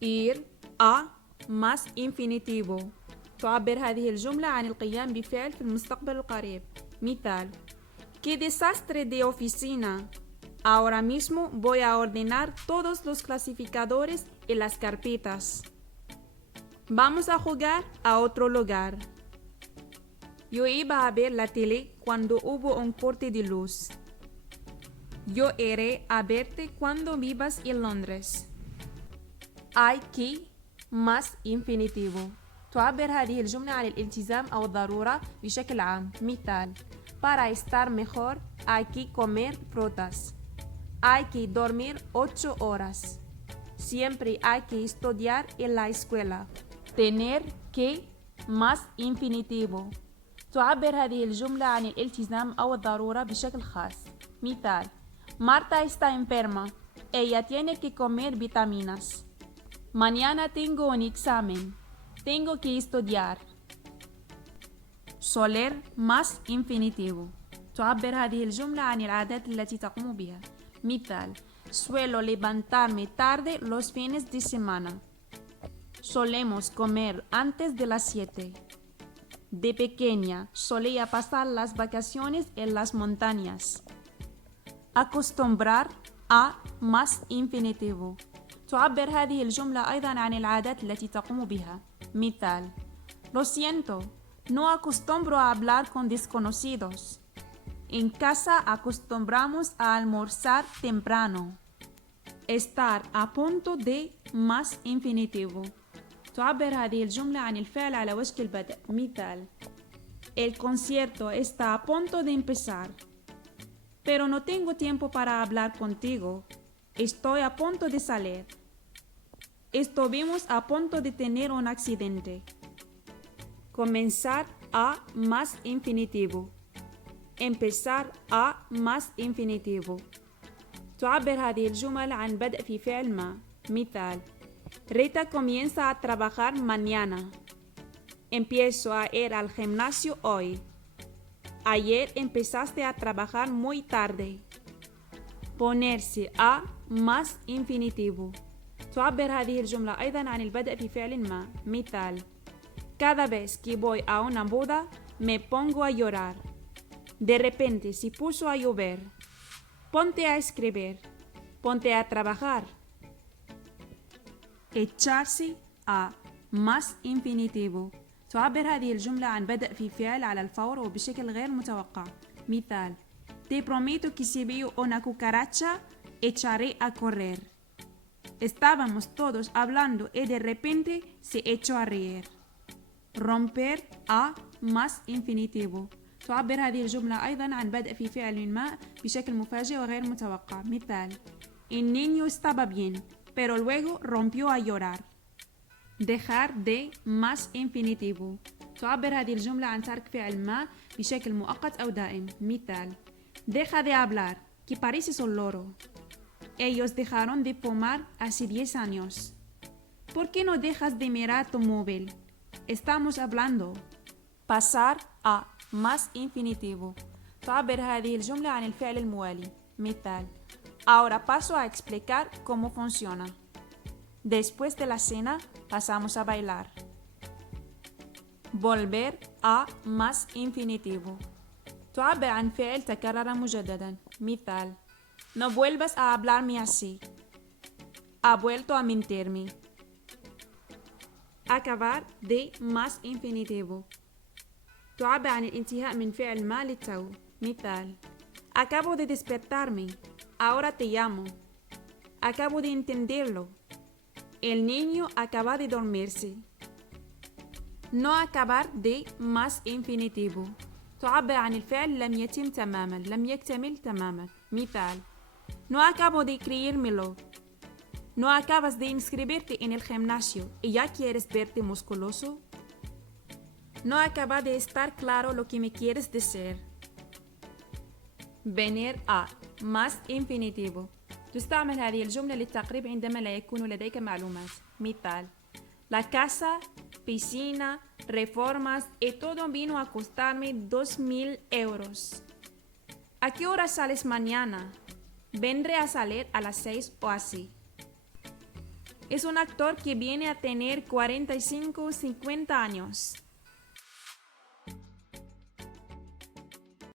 ir a más infinitivo. تعبر هذه الجملة عن القيام بفعل في المستقبل القريب. مثال: ¡Qué desastre de oficina! Ahora mismo voy a ordenar todos los clasificadores y las carpetas. Vamos a jugar a otro lugar. Yo iba a ver la tele cuando hubo un corte de luz. Yo iré a verte cuando vivas en Londres. Hay que más infinitivo. تعبر هذه الجملة عن الالتزام أو الضرورة بشكل عام. مثال: Para estar mejor hay que comer frutas. Hay que dormir 8 horas. Siempre hay que estudiar en la escuela. Tener que más infinitivo. تعبر هذه الجملة عن الالتزام أو الضرورة بشكل خاص. مثال: Marta está enferma. Ella tiene que comer vitaminas. Mañana tengo un examen. Tengo que estudiar. Soler más infinitivo. تعبر هذه الجملة عن العادات التي تقوم بها. مثال: Suelo levantarme tarde los fines de semana. Solemos comer antes de las 7. De pequeña solía pasar las vacaciones en las montañas. Acostumbrar a más infinitivo. تعبر هذه الجملة أيضا عن العادات التي تقوم بها. مثال: Lo siento, no acostumbro a hablar con desconocidos. En casa acostumbramos a almorzar temprano. Estar a punto de más infinitivo. تعبر هذه الجملة عن الفعل على وشك البدء. مثال: El concierto está a punto de empezar. Pero no tengo tiempo para hablar contigo. Estoy a punto de salir. Estuvimos a punto de tener un accidente. Comenzar a más infinitivo. empezar a más infinitivo. تعبر هذه الجمل عن بدء في فعل ما. مثال: Rita comienza a trabajar mañana. Empiezo a ir al gimnasio hoy. Ayer empezaste a trabajar muy tarde. Ponerse a más infinitivo. تعبر هذه الجملة أيضا عن البدء في فعل ما. مثال: Cada vez que voy a una boda, me pongo a llorar. De repente se puso a llover. Ponte a escribir. Ponte a trabajar. Echarse a más infinitivo. تعبر هذه الجملة عن بدء في فعل على الفور وبشكل غير متوقع. مثال: Te prometo que si veo una cucaracha, echaré a correr. Estábamos todos hablando y de repente se echó a reír. Romper a más infinitivo. تعبر هذه الجملة أيضا عن بدء في فعل ما بشكل مفاجئ وغير متوقع. مثال: El niño estaba bien, pero luego rompió a llorar. dejar de más infinitivo. تعبر هذه الجملة عن ترك فعل ما بشكل مؤقت أو دائم. مثال: Deja de hablar, que pareces un loro. Ellos dejaron de fumar hace 10 años. ¿Por qué no dejas de mirar tu móvil? Estamos hablando. Pasar a más infinitivo. تعبر هذه الجملة عن الفعل الموالي. مثال: Ahora paso a explicar cómo funciona. Después de la cena, pasamos a bailar. Volver a más infinitivo. تعبر عن فعل تكرر مجددا. مثال: No vuelvas a hablarme así. Ha vuelto a mentirme. Acabar de más infinitivo. تعبر عن الانتهاء من فعل ما للتو. مثال: Acabo de despertarme. Ahora te llamo. Acabo de entenderlo. El niño acaba de dormirse. No acabar de más infinitivo. تعبر عن الفعل لم يتم تماما، لم يكتمل تماما. مثال: No acabo de creérmelo. No acabas de inscribirte en el gimnasio y ya quieres verte musculoso. No acaba de estar claro lo que me quieres decir. Venir a más infinitivo. تستعمل هذه الجملة للتقريب عندما لا يكون لديك معلومات. مثال: La casa, piscina, reformas y todo vino a costarme 2.000 euros. ¿A qué hora sales mañana? Vendré a salir a las 6 o así. Es un actor que viene a tener 45 o 50 años.